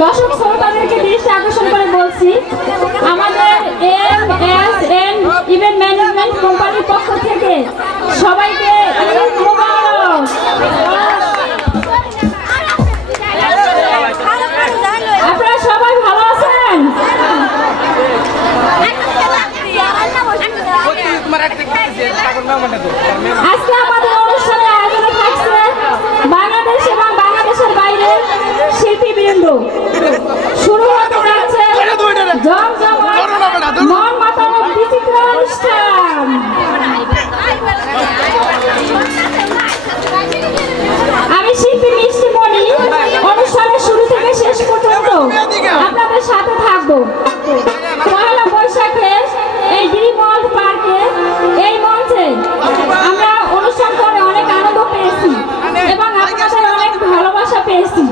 দর্শক শ্রোতাদেরকে দৃষ্টি আকর্ষণ করে বলছি, আমাদের MSN ইভেন্ট ম্যানেজমেন্ট কোম্পানির পক্ষ থেকে সবাইকে ঈদ মোবারক। আপনারা সবাই ভালো আছেন? আজকে আমাদের অনুষ্ঠানের আয়োজনে থাকছে বাংলাদেশ এবং বাংলাদেশের বাইরে শিল্পীবৃন্দ। শুরু হতে যাচ্ছে জমজমাট মন মাতানো বিচিত্র অনুষ্ঠান। আমি শিল্পী মিষ্টি মনি অনুষ্ঠানের শুরু থেকে শেষ পর্যন্ত আপনাদের সাথে থাকবো। পয়লা বৈশাখে এই ডিমল্ড পার্কে এই মঞ্চে আমরা অনুষ্ঠান করে অনেক আনন্দ পেয়েছি এবং আপনাদের অনেক ভালোবাসা পেয়েছি।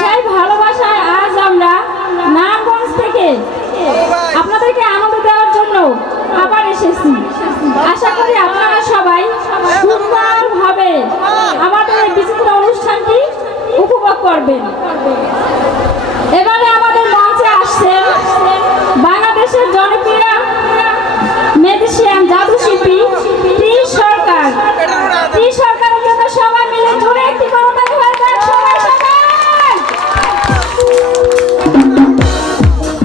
সেই ভালোবাসায় আজ আমরা নারায়ণগঞ্জ থেকে আপনাদেরকে আনন্দ দেওয়ার জন্য আবার এসেছি। আশা করি আপনারা সবাই সুন্দরভাবে আমাদের এই বিচিত্র অনুষ্ঠানটি উপভোগ করবেন। এবারে আমাদের মঞ্চে আসছেন বাংলাদেশের জনপ্রিয়